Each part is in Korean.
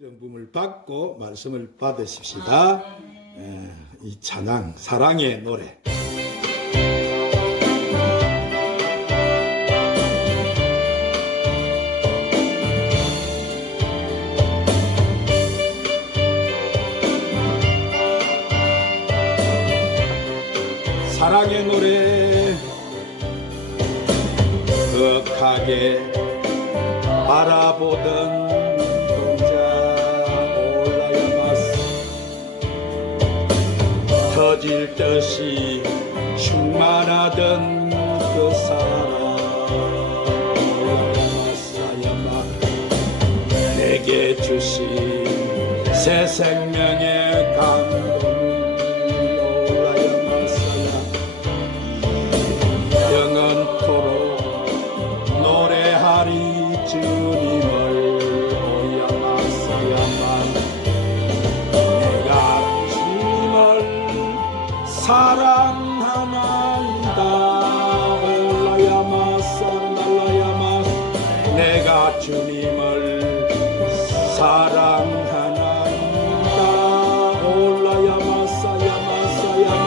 이런 부음을 받고 말씀을 받으십시다. 이 찬양 사랑의 노래. 사랑의 노래 격하게 바라보던 터질 듯이 충만하던 그 사랑 내게 주신 새 생명의 감동을 올라야마사야 영원토록 노래하리 주님을 사랑하나이다. 올라야마사 날라야마 내가 주님을 사랑하나이다. 올라야마사 야마사야마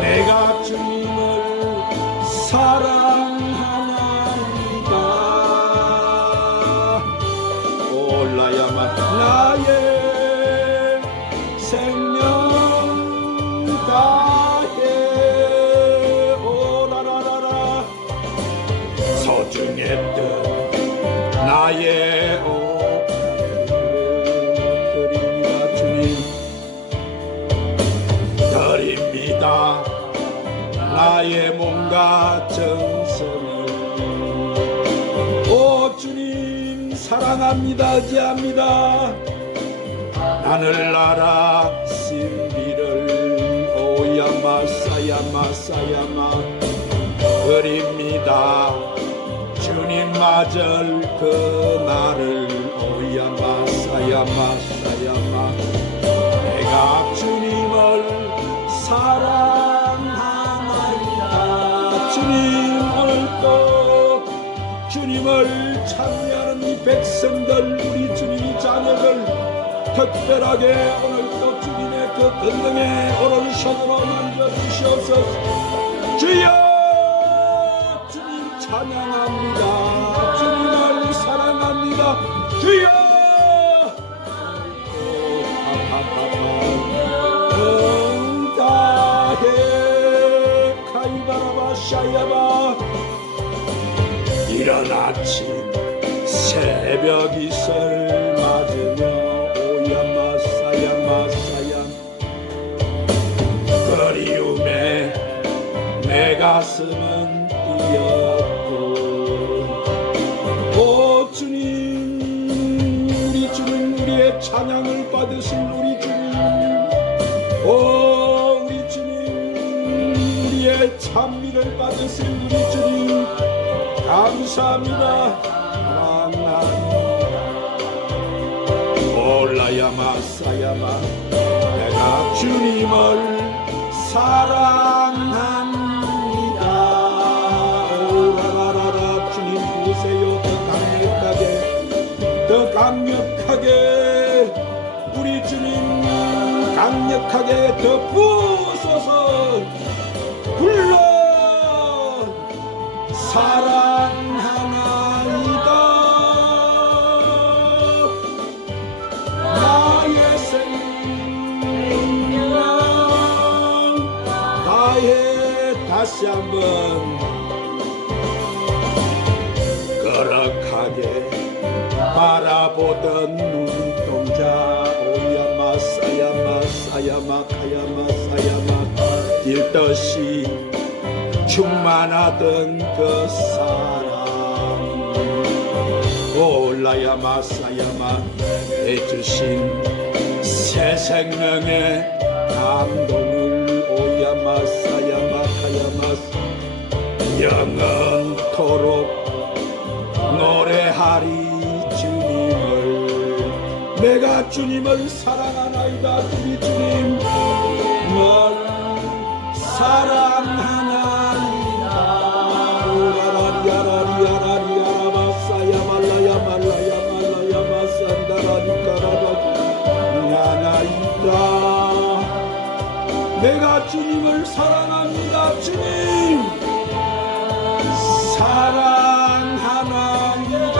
내가 주님을 사랑하나이다. 올라야마 나의 생명 다해 오라라라라 소중했던 나의 옷을 드립니다. 주님 드립니다. 나의 몸과 정성을 오 주님 사랑합니다. 의지합니다. 하늘나라 신비를 오야마사야마사야마 드립니다. 주님 맞을 그 나를 오야마사야마사야마 내가 주님을 사랑하나이다. 주님 오늘도 주님을 찬미하는 이 백성들 우리 주님이 자녀들 특별하게 오늘도 주님의 그 권능의 오른손으로 만져주시옵소서. 주여 주님 찬양합니다. 주님을 사랑합니다. 주여 응다해 카이바라바샤야바 이른 아침 새벽 이슬 맞으며 그리움에 내 가슴은 뛰었고 오 주님 우리 주님 우리의 찬양을 받으신 우리 주님 오 우리 주님 우리의 찬미를 받으신 우리 주님 감사합니다. 올라야마사야마 내가 주님을 사랑합니다. 오라라라라 주님 부으세요. 더 강력하게 우리 주님 강력하게 더 부으소서. 불러 사랑하나이다. 나의 생명 다시 한번 거룩하게 바라보던 눈동자 오야마사야마사야마카야마사야마 딜듯이 충만하던 그 사랑 올라야마사야마 해주신 새 생명의 감동을 오야마사야마카야마사 영원토록 노래하리 주님을 내가 주님을 사랑하나이다. 우리 주님을 사랑하나이다. 오라라리아라리아라리아라마사야말라야말라야말라야마산다라니까 내가 주님을 사랑합니다. 주님 사랑하나이다.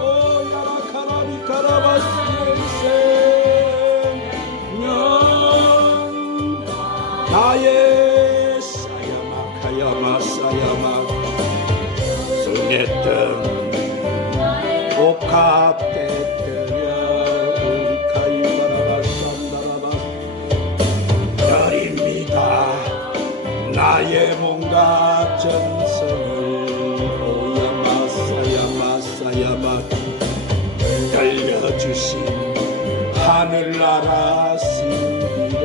오 야라카라비카라바스의 생명 나의 사야마카야마사야마 성했던 복합대표여 우리카이바라바산다라바 열입니다. 나의 몸과 전성을 오야마사야마사야마 열려주신 하늘나라 신비를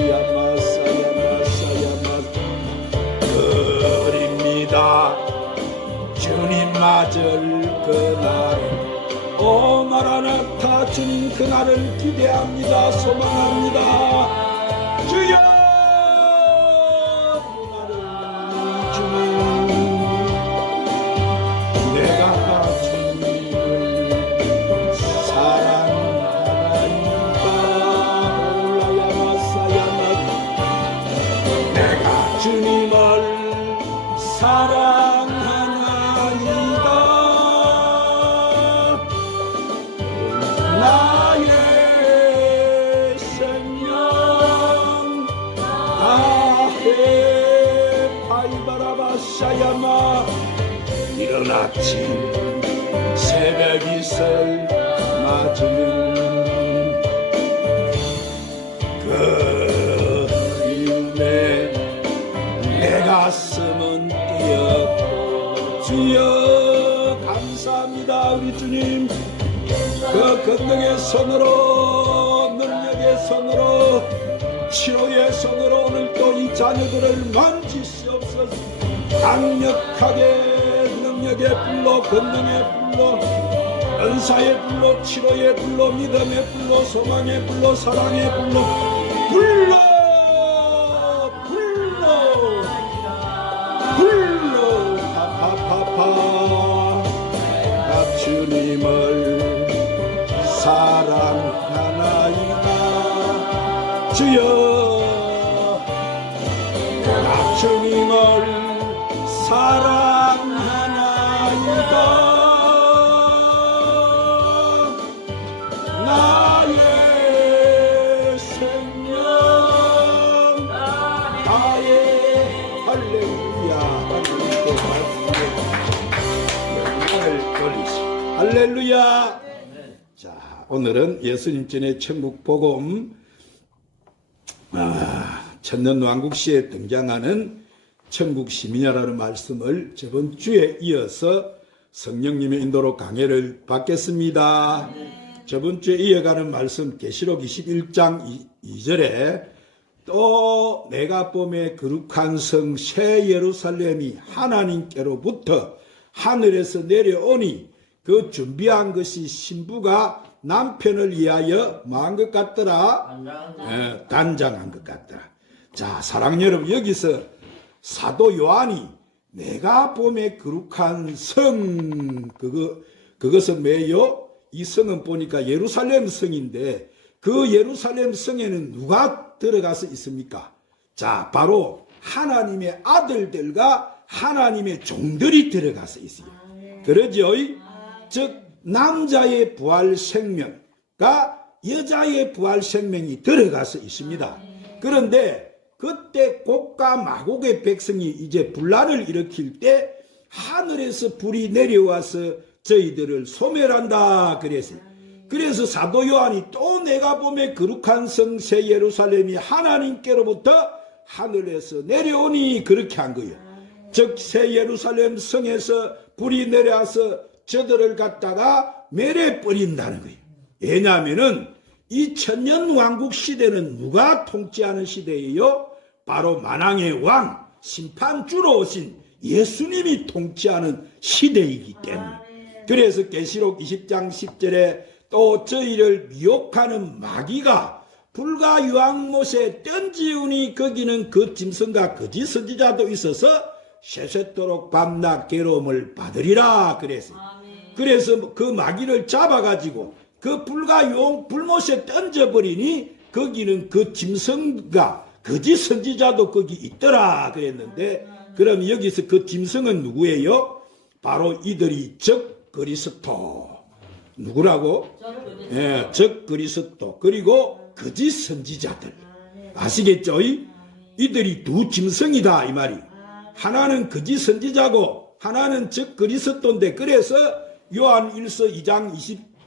오야마사야마사야마 그립니다. 주님 맞을 그날 오 마라나타 주님 그날을 기대합니다. 소망합니다. 주여 나를 주님 내가 주님을 사랑하나이다. 올라야마사야마 내가 주님을 사랑하나이다. 나의 생명 나의 파이바라바샤야마 이른 아침 새벽 이슬 맞으면 그리움에 내 가슴은 뛰었고 주여 감사합니다. 우리 주님 그 권능의 손으로 능력의 손으로 치료의 손으로 오늘도 이 자녀들을 만지시옵소서. 강력하게 능력의 불로 권능의 불로 은사의 불로 치료의 불로 믿음의 불로 소망의 불로 사랑의 불로 불러 파파파파 나 주님을 사랑하나이다. 주여 나 주님을 사랑하나이다. 나의 생명 나의 할렐루야 하나님께 말씀을 할렐루야. 자 오늘은 예수님 전의 천국복음 천년왕국시에 등장하는 천국시민이라는 말씀을 저번 주에 이어서 성령님의 인도로 강해를 받겠습니다. 저번 주에 이어가는 말씀 계시록 21장 2절에 또 내가 봄에 거룩한 성 새 예루살렘이 하나님께로부터 하늘에서 내려오니 그 준비한 것이 신부가 남편을 위하여 뭐한 것 같더라? 단장한 것 같더라. 자, 사랑하는 여러분, 여기서 사도 요한이 내가 봄에 거룩한 성, 그것은 뭐예요? 이 성은 보니까 예루살렘 성인데 그 예루살렘 성에는 누가 들어가서 있습니까? 자, 바로 하나님의 아들들과 하나님의 종들이 들어가서 있어요. 그러죠? 즉 남자의 부활 생명과 여자의 부활 생명이 들어가서 있습니다. 그런데 그때 곡과 마곡의 백성이 이제 분란을 일으킬 때 하늘에서 불이 내려와서 저희들을 소멸한다 그랬어요. 그래서 사도 요한이 또 내가 봄에 거룩한 성 새 예루살렘이 하나님께로부터 하늘에서 내려오니 그렇게 한 거예요. 즉 새 예루살렘 성에서 불이 내려와서 저들을 갖다가 멸해버린다는 거예요. 왜냐하면은 이 천년 왕국 시대는 누가 통치하는 시대예요? 바로 만왕의 왕, 심판주로 오신 예수님이 통치하는 시대이기 때문에. 그래서 계시록 20장 10절에 또 저희를 미혹하는 마귀가 불과 유황못에 던지우니 거기는 그 짐승과 거짓 선지자도 있어서 세세토록 밤낮 괴로움을 받으리라 그랬어요. 그래서 그 마귀를 잡아가지고 그 불과 용 불못에 던져버리니 거기는 그 짐승과 거짓 선지자도 거기 있더라 그랬는데, 그럼 여기서 그 짐승은 누구예요? 바로 이들이 적 그리스도. 누구라고? 예, 적 그리스도. 그리고 거짓 선지자들. 아시겠죠? 이들이 두 짐승이다 이 말이. 하나는 거짓 선지자고 하나는 적 그리스도인데, 그래서 요한 1서 2장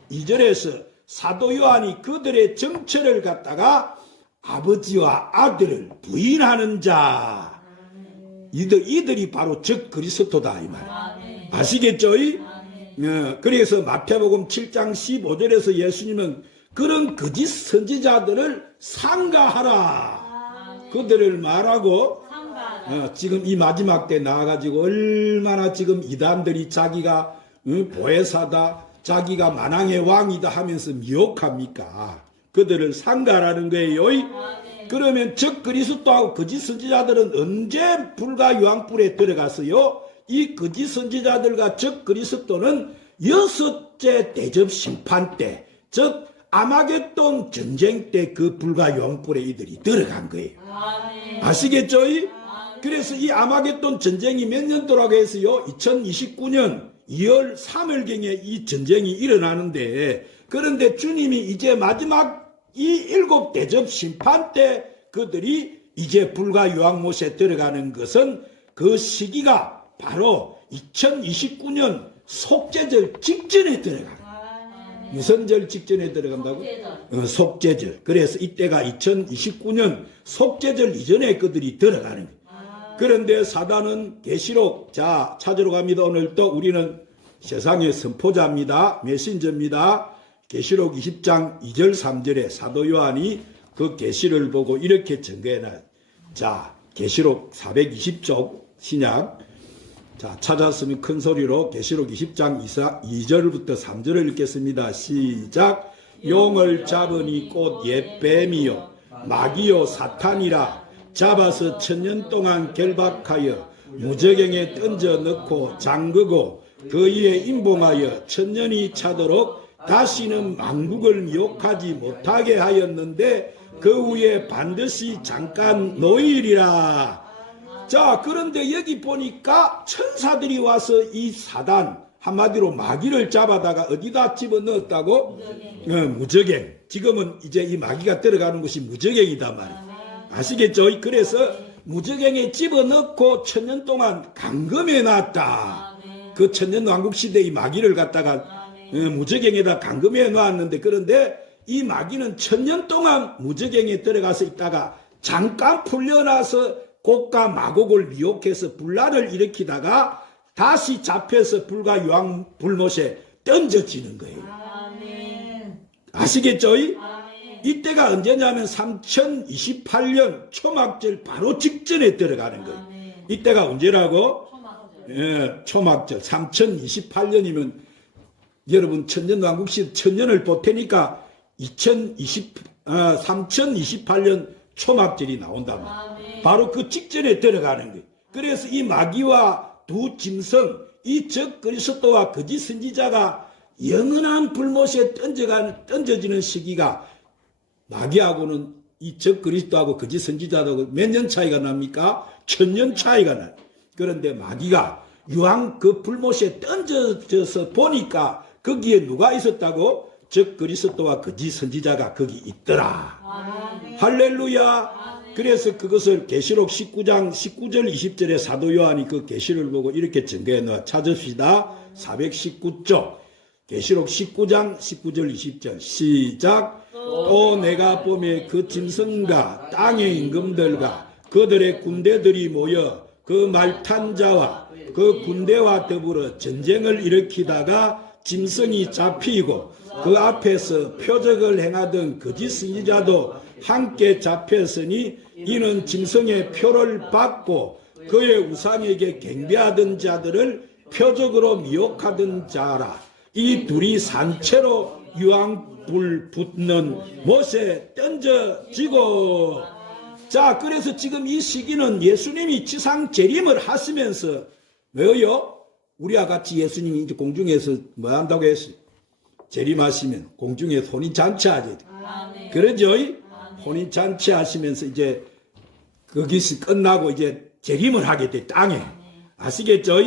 22절에서 사도 요한이 그들의 정체를 갖다가 아버지와 아들을 부인하는 자, 이들이 바로 적 그리스도다 이 말. 아시겠죠? 그래서 마태복음 7장 15절에서 예수님은 그런 거짓 선지자들을 상가하라, 그들을 말하고, 지금 이 마지막 때 나와가지고 얼마나 지금 이단들이 자기가 보혜사다, 자기가 만왕의 왕이다 하면서 미혹합니까? 그들을 상가라는 거예요. 그러면 적 그리스도하고 거짓 선지자들은 언제 불과 유황불에 들어갔어요? 이 거짓 선지자들과 적 그리스도는 6째 대접 심판 때, 즉 아마겟돈 전쟁 때 그 불과 유황불에 이들이 들어간 거예요. 아시겠죠? 그래서 이 아마겟돈 전쟁이 몇 년도라고 해서요? 2029년 2월 3일경에 이 전쟁이 일어나는데, 그런데 주님이 이제 마지막 이 7 대접 심판 때 그들이 이제 불과 유황못에 들어가는 것은 그 시기가 바로 2029년 속죄절 직전에 들어가요. 무슨 절 직전에 들어간다고? 속죄절. 그래서 이때가 2029년 속죄절 이전에 그들이 들어가는 거예요. 그런데 사단은 계시록, 자 찾으러 갑니다. 오늘 또 우리는 세상의 선포자입니다. 메신저입니다. 계시록 20장 2절 3절에 사도 요한이 그 계시를 보고 이렇게 증거해놔요. 자, 계시록 420쪽 신약, 자 찾았으면 큰 소리로 계시록 20장 2절부터 3절을 읽겠습니다. 시작. 용을 잡으니 곧 옛 뱀이요 마귀요 사탄이라, 잡아서 1000년 동안 결박하여 무저갱에 던져 넣고 잠그고 그 위에 임봉하여 1000년이 차도록 다시는 만국을 미혹하지 못하게 하였는데 그 후에 반드시 잠깐 노일이라. 자, 그런데 여기 보니까 천사들이 와서 이 사단, 한마디로 마귀를 잡아다가 어디다 집어넣었다고? 무저갱. 지금은 이제 이 마귀가 들어가는 곳이 무저갱이다 말이에요. 아시겠죠? 그래서 무저갱에 집어넣고 1000년 동안 감금해 놨다. 그 1000년 왕국시대 이 마귀를 갖다가 무저갱에다 감금해 놨는데, 그런데 이 마귀는 1000년 동안 무저갱에 들어가서 있다가 잠깐 풀려나서 곡과 마곡을 미혹해서 분란을 일으키다가 다시 잡혀서 불과 유황 불못에 던져지는 거예요. 아시겠죠? 이때가 언제냐면 3028년 초막절 바로 직전에 들어가는 거예요. 이때가 언제라고? 초막절 3028년이면 여러분 천년왕국시 1000년을 보태니까 3028년 초막절이 나온단 말이에요. 바로 그 직전에 들어가는 거예요. 그래서 이 마귀와 두 짐승, 이 적 그리스도와 거짓 선지자가 영원한 불못에 던져지는 시기가, 마귀하고는 이 적 그리스도하고 거짓 선지자하고 몇 년 차이가 납니까? 1000년 차이가 나요. 그런데 마귀가 유황 그 불못에 던져져서 보니까 거기에 누가 있었다고? 적 그리스도와 거짓 선지자가 거기 있더라. 할렐루야. 그래서 그것을 계시록 19장 19절 20절에 사도 요한이 그 계시를 보고 이렇게 증거해 놓아. 찾읍시다. 419쪽 계시록 19장 19절 20절 시작. 또 내가 보매 그 짐승과 땅의 임금들과 그들의 군대들이 모여 그 말탄 자와 그 군대와 더불어 전쟁을 일으키다가 짐승이 잡히고 그 앞에서 표적을 행하던 거짓 선지자도 함께 잡혔으니 이는 짐승의 표를 받고 그의 우상에게 경배하던 자들을 표적으로 미혹하던 자라. 이 둘이 산채로 유황불 붙는 못에 던져지고. 자, 그래서 지금 이 시기는 예수님이 지상 재림을 하시면서 왜요? 우리와 같이 예수님이 이제 공중에서 뭐 한다고 했어요? 재림하시면 공중에 혼인잔치하게 돼. 그러죠? 혼인잔치 하시면서 이제 거기서 끝나고 이제 재림을 하게 돼, 땅에. 아시겠죠?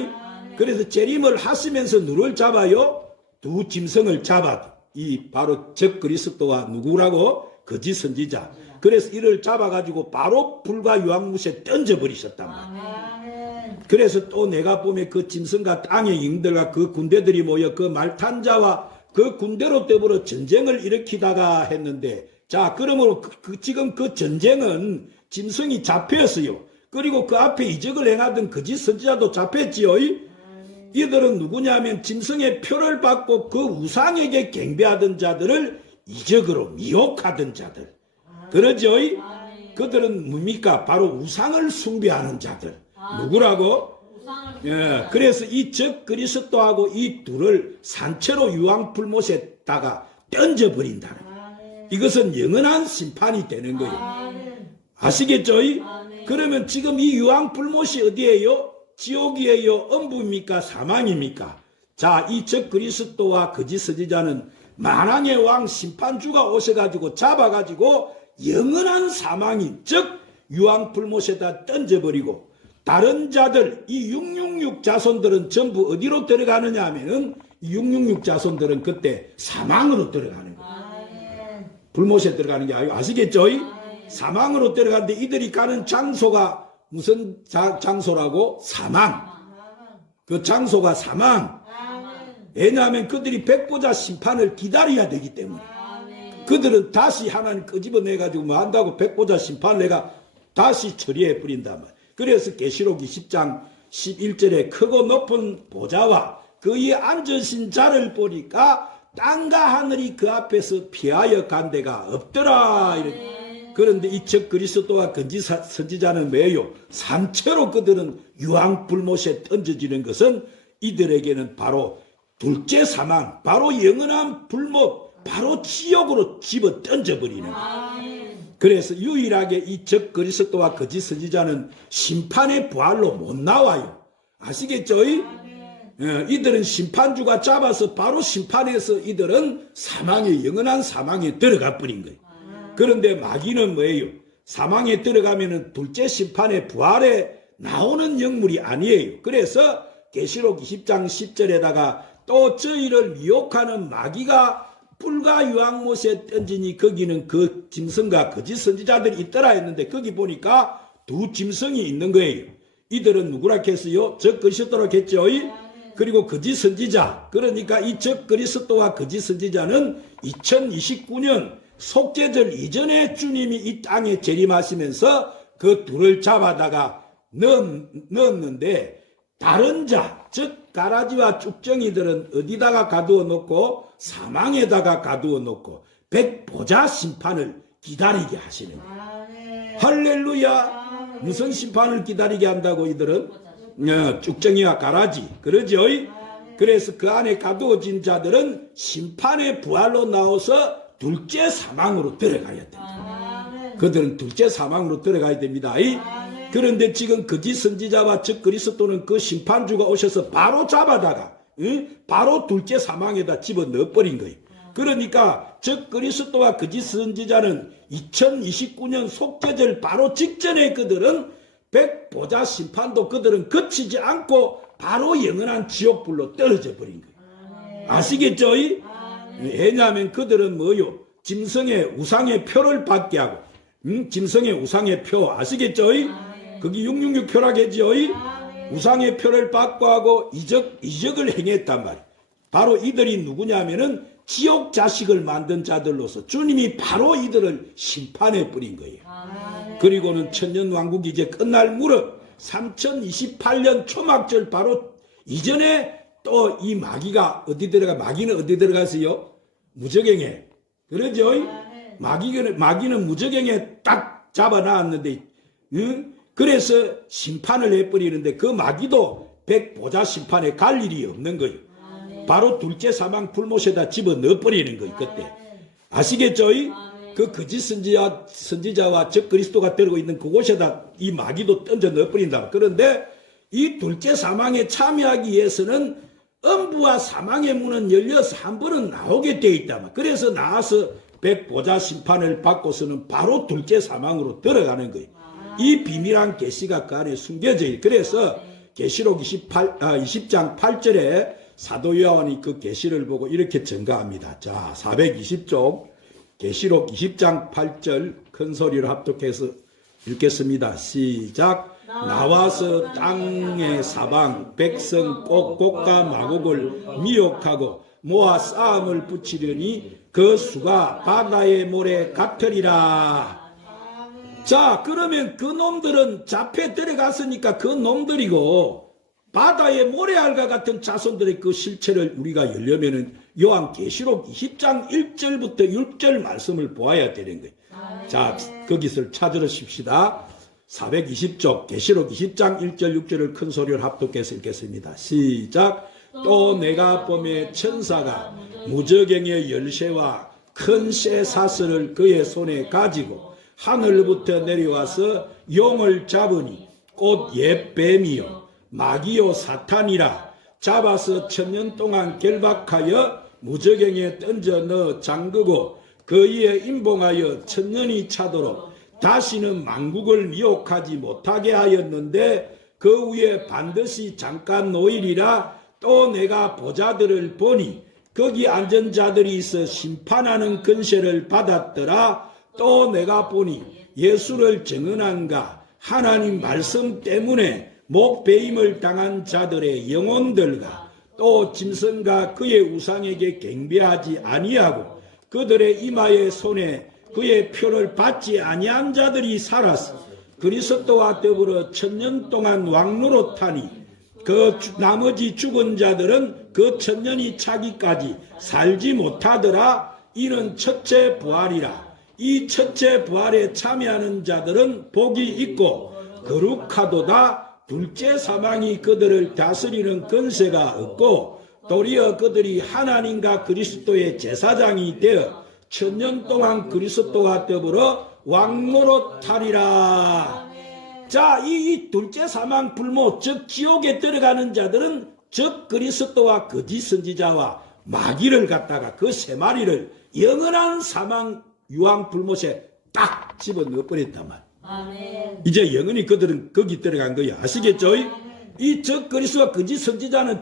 그래서 재림을 하시면서 누를 잡아요? 두 짐승을 잡아. 이 바로 적 그리스도와 누구라고? 거짓 선지자. 그래서 이를 잡아가지고 바로 불과 유황못에 던져버리셨단 말이에요. 그래서 또 내가 보면 그 짐승과 땅의 영들과 그 군대들이 모여 그 말탄자와 그 군대로 더불어 전쟁을 일으키다가 했는데, 자, 그러므로 지금 그 전쟁은 짐승이 잡혔어요. 그리고 그 앞에 이적을 행하던 거짓 선지자도 잡혔지요. 이들은 누구냐면 짐승의 표를 받고 그 우상에게 경배하던 자들을 이적으로 미혹하던 자들. 그러죠? 그들은 뭡니까? 바로 우상을 숭배하는 자들. 누구라고? 예, 그래서 이 적 그리스도하고 이 둘을 산채로 유황불못에다가 던져버린다. 이것은 영원한 심판이 되는 거예요. 아시겠죠? 그러면 지금 이 유황불못이 어디예요? 지옥이에요? 엄부입니까? 사망입니까? 자, 이 적 그리스도와 거짓 선지자는 만왕의 왕 심판주가 오셔가지고 잡아가지고 영원한 사망인, 즉 유황불못에다 던져버리고, 다른 자들, 이 666 자손들은 전부 어디로 들어가느냐 하면은 666 자손들은 그때 사망으로 들어가는 거예요. 불못에 들어가는 게 아니고, 아시겠죠? 사망으로 들어가는데 이들이 가는 장소가 무슨 장소라고? 사망. 그 장소가 사망. 왜냐하면 그들이 백보자 심판을 기다려야 되기 때문에. 그들은 다시 하나님 끄집어내가지고 뭐 한다고 백보자 심판을 내가 다시 처리해 버린단 말이에요. 그래서 계시록 20장 11절에 크고 높은 보좌와 그에 앉으신 자를 보니까 땅과 하늘이 그 앞에서 피하여 간 데가 없더라. 그런데 이 적 그리스도와 거짓 선지자는 왜요? 산채로 그들은 유황불못에 던져지는 것은 이들에게는 바로 둘째 사망, 바로 영원한 불못, 바로 지옥으로 집어 던져버리는 거예요. 그래서 유일하게 이 적 그리스도와 거짓 선지자는 심판의 부활로 못 나와요. 아시겠죠? 이들은 심판주가 잡아서 바로 심판해서 이들은 사망의 영원한 사망에 들어가 버린 거예요. 그런데 마귀는 뭐예요? 사망에 들어가면은 둘째 심판의 부활에 나오는 영물이 아니에요. 그래서 계시록 20장 10절에다가 또 저희를 미혹하는 마귀가 불과 유황못에 던지니 거기는 그 짐승과 거짓 선지자들이 있더라 했는데 거기 보니까 두 짐승이 있는 거예요. 이들은 누구라 했어요? 적 그리스도라 했죠. 그리고 거짓 선지자. 그러니까 이 적 그리스도와 거짓 선지자는 2029년 속죄절 이전에 주님이 이 땅에 재림하시면서 그 둘을 잡아다가 넣었는데, 다른 자, 즉 가라지와 쭉정이들은 어디다가 가두어 놓고 사망에다가 가두어 놓고 백보자 심판을 기다리게 하시는 거예요. 할렐루야. 무슨 심판을 기다리게 한다고 이들은? 쭉정이와 가라지. 그러죠? 그래서 그 안에 가두어진 자들은 심판의 부활로 나와서 둘째 사망으로 들어가야 됩니다. 그들은 둘째 사망으로 들어가야 됩니다. 그런데 지금 거짓 선지자와 적 그리스도는 그 심판주가 오셔서 바로 잡아다가 바로 둘째 사망에다 집어넣어 버린 거예요. 그러니까 적 그리스도와 거짓 선지자는 2029년 속죄절 바로 직전에 그들은 백보자 심판도 그들은 거치지 않고 바로 영원한 지옥불로 떨어져 버린 거예요. 아시겠죠? 왜냐하면 그들은 뭐요? 짐승의 우상의 표를 받게 하고, 짐승의 우상의 표 아시겠죠? 거기 666 표라겠죠? 우상의 표를 받고 하고 이적을 행했단 말이에요. 바로 이들이 누구냐면은 지옥 자식을 만든 자들로서 주님이 바로 이들을 심판해 버린 거예요. 그리고는 천년왕국이 이제 끝날 무렵 3028년 초막절 바로 이전에 또 이 마귀가 어디 마귀는 어디 들어가세요? 무저갱에. 그러죠? 마귀는 무저갱에 딱 잡아놨는데, 그래서 심판을 해버리는데 그 마귀도 백보자 심판에 갈 일이 없는 거예요. 바로 둘째 사망 불못에다 집어 넣어버리는 거예요, 그때. 아시겠죠? 그 거짓 선지자와 적 그리스도가 들고 있는 그곳에다 이 마귀도 던져 넣어버린다. 그런데 이 둘째 사망에 참여하기 위해서는 음부와 사망의 문은 열려서 한 번은 나오게 돼 있다. 그래서 나와서 백보자 심판을 받고서는 바로 둘째 사망으로 들어가는 거예요. 이 비밀한 계시가 그 안에 숨겨져 있어요. 그래서 계시록 20장 8절에 사도 요한이 그 계시를 보고 이렇게 증가합니다. 자, 420쪽 계시록 20장 8절 큰 소리로 합독해서 읽겠습니다. 시작. 나와서 땅의 사방 백성 꼭곡과 마곡을 미혹하고 모아 싸움을 붙이려니 그 수가 바다의 모래 같으리라. 자, 그러면 그 놈들은 잡혀 들어갔으니까 그 놈들이고 바다의 모래알과 같은 자손들의 그 실체를 우리가 열려면은 요한계시록 20장 1절부터 6절 말씀을 보아야 되는 거예요. 자, 거기서 찾으십시다. 420쪽 계시록 20장 1절 6절을 큰 소리로 합독해서 읽겠습니다. 시작. 또 내가 보매 천사가 무저갱의 열쇠와 큰 쇠 사슬을 그의 손에 가지고 하늘부터 내려와서 용을 잡으니 곧 옛 뱀이요 마귀요 사탄이라. 잡아서 1000년 동안 결박하여 무저갱에 던져 넣어 잠그고 그 위에 임봉하여 1000년이 차도록 다시는 만국을 미혹하지 못하게 하였는데 그 위에 반드시 잠깐 놓이리라. 또 내가 보자들을 보니 거기 앉은 자들이 있어 심판하는 권세를 받았더라. 또 내가 보니 예수를 증언한가 하나님 말씀 때문에 목배임을 당한 자들의 영혼들과 또 짐승과 그의 우상에게 경배하지 아니하고 그들의 이마의 손에 그의 표를 받지 아니한 자들이 살아서 그리스도와 더불어 1000년 동안 왕노릇하니 그 나머지 죽은 자들은 그 1000년이 차기까지 살지 못하더라. 이는 첫째 부활이라. 이 첫째 부활에 참여하는 자들은 복이 있고 거룩하도다. 둘째 사망이 그들을 다스리는 권세가 없고 도리어 그들이 하나님과 그리스도의 제사장이 되어 1000년 동안 그리스도와 더불어 왕노릇하리라. 자, 이 둘째 사망 불모 즉 지옥에 들어가는 자들은 즉 그리스도와 거짓 선지자와 마귀를 갖다가 그 세 마리를 영원한 사망 유황 불못에 딱 집어넣어 버렸단 말이야. 이제 영원히 그들은 거기 들어간 거야. 아시겠죠? 이 즉 그리스도와 거짓 선지자는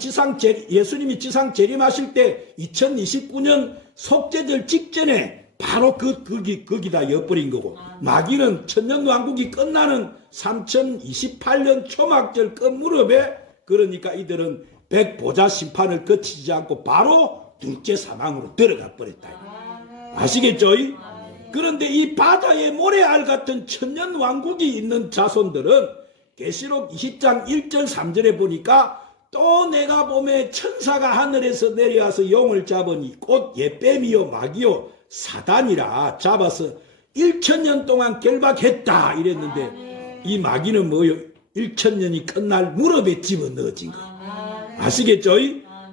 예수님이 지상 재림하실 때 2029년 속죄절 직전에 바로 거기다 엿버린 거고, 마귀는 천년왕국이 끝나는 3028년 초막절 끝무렵에, 그러니까 이들은 백보자 심판을 거치지 않고 바로 둘째 사망으로 들어가 버렸다. 아시겠죠? 그런데 이 바다의 모래알 같은 천년왕국이 있는 자손들은 계시록 20장 1절 3절에 보니까 또 내가 보매 천사가 하늘에서 내려와서 용을 잡으니 곧 옛뱀이요 마귀요 사단이라. 잡아서 1000년 동안 결박했다 이랬는데 이 마귀는 뭐요? 1000년이 끝날 무릎에 집어넣어진 거예요. 아시겠죠?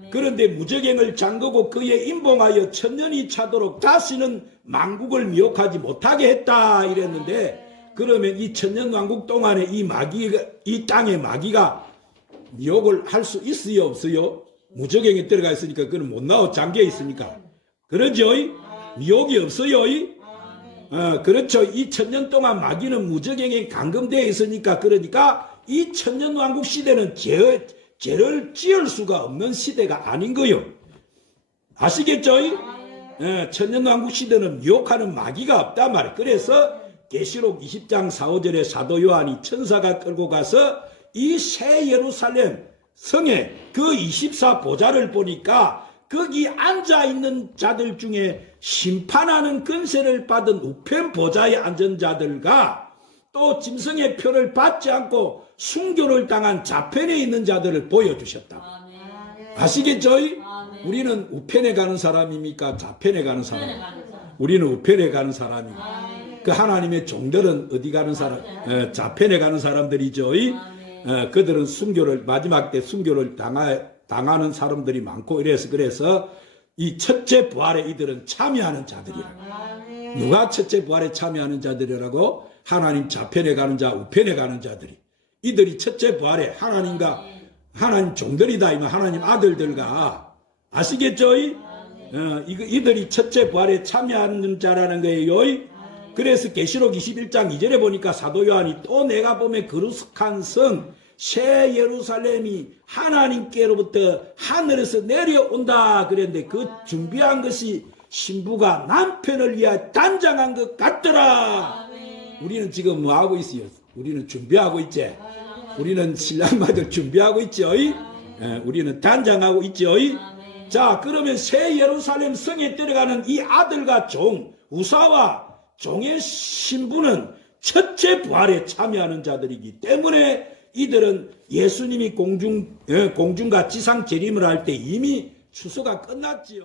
그런데 무저갱을 잠그고 그에 임봉하여 1000년이 차도록 다시는 만국을 미혹하지 못하게 했다 이랬는데, 그러면 이 1000년 왕국 동안에 이 마귀가, 이 땅의 마귀가 미혹을 할 수 있어요 없어요? 무저갱에 들어가 있으니까 그는 못 나와 잠겨 있으니까. 그러죠? 미혹이 없어요? 그렇죠. 이 1000년 동안 마귀는 무저갱에 감금되어 있으니까, 그러니까 이 1000년 왕국 시대는 죄를 지을 수가 없는 시대가 아닌 거요. 아시겠죠? 천년왕국 시대는 미혹하는 마귀가 없단 말이에요. 그래서 계시록 20장 4, 5절에 사도 요한이 천사가 끌고 가서 이 새 예루살렘 성에 그 24보좌를 보니까 거기 앉아있는 자들 중에 심판하는 권세를 받은 우편 보좌에 앉은 자들과 또 짐승의 표를 받지 않고 순교를 당한 좌편에 있는 자들을 보여주셨다. 아시겠죠? 우리는 우편에 가는 사람입니까? 좌편에 가는 사람? 우리는 우편에 가는 사람입니다. 그 하나님의 종들은 어디 가는 사람? 좌편에 가는 사람들이죠. 그들은 순교를, 마지막 때 순교를 당하는 사람들이 많고, 그래서 이 첫째 부활에 이들은 참여하는 자들이라. 누가 첫째 부활에 참여하는 자들이라고? 하나님 좌편에 가는 자, 우편에 가는 자들이. 이들이 첫째 부활에 하나님과 하나님 종들이다. 하나님 아들들과. 아시겠죠? 이들이 첫째 부활에 참여하는 자라는 거예요. 그래서 계시록 21장 2절에 보니까 사도 요한이 또 내가 보면 거룩한 성 새 예루살렘이 하나님께로부터 하늘에서 내려온다 그랬는데 그 준비한 것이 신부가 남편을 위하여 단장한 것 같더라. 우리는 지금 뭐 하고 있어요? 우리는 준비하고 있지. 우리는 신랑 받을 준비하고 있죠. 우리는 단장하고 있죠. 자, 그러면 새 예루살렘 성에 들어가는 이 아들과 종, 우사와 종의 신부는 첫째 부활에 참여하는 자들이기 때문에 이들은 예수님이 공중과 지상 재림을 할 때 이미 추수가 끝났지요.